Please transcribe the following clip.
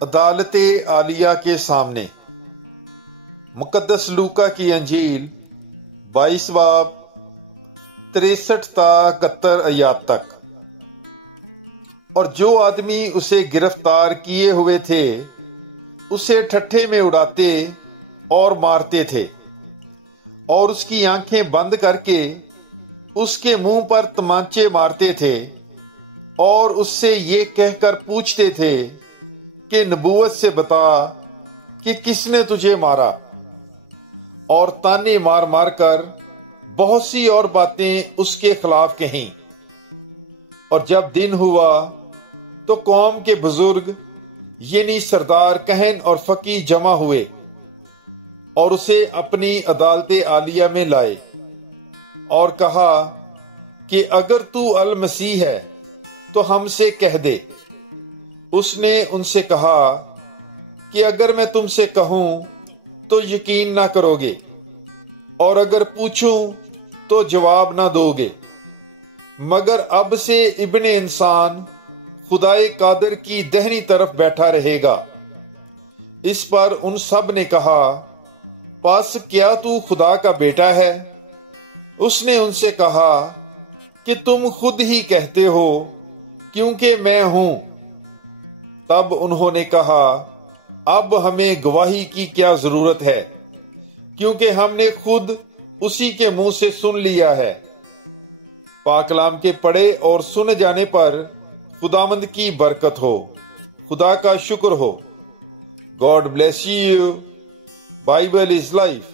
عدالت عالیہ کے سامنے۔ مقدس لوکا کی انجیل 22 باب 63 تا 71 آیات تک۔ اور جو آدمی اسے گرفتار کیے ہوئے تھے اسے ٹھٹھے میں اڑاتے اور مارتے تھے، اور اس کی آنکھیں بند کر کے اس کے منہ پر تمانچے مارتے تھے، اور اس سے یہ کہہ کر پوچھتے تھے کہ نبوت سے بتا کہ کس نے تجھے مارا، اور تانے مار مار کر بہت سی اور باتیں اس کے خلاف کہیں۔ اور جب دن ہوا تو قوم کے بزرگ یعنی سردار کہن اور فقی جمع ہوئے اور اسے اپنی عدالت عالیہ میں لائے اور کہا کہ اگر تو المسیح ہے تو ہم سے کہہ دے۔ اس نے ان سے کہا کہ اگر میں تم سے کہوں تو یقین نہ کرو گے، اور اگر پوچھوں تو جواب نہ دو گے، مگر اب سے ابن انسان خدائے قادر کی دہنی طرف بیٹھا رہے گا۔ اس پر ان سب نے کہا، پس کیا تو خدا کا بیٹا ہے؟ اس نے ان سے کہا کہ تم خود ہی کہتے ہو، کیونکہ میں ہوں۔ تب انہوں نے کہا، اب ہمیں گواہی کی کیا ضرورت ہے، کیونکہ ہم نے خود اسی کے منہ سے سن لیا ہے۔ پاک کلام کے پڑھے اور سن جانے پر خداوند کی برکت ہو، خدا کا شکر ہو۔ God bless you. Bible is life.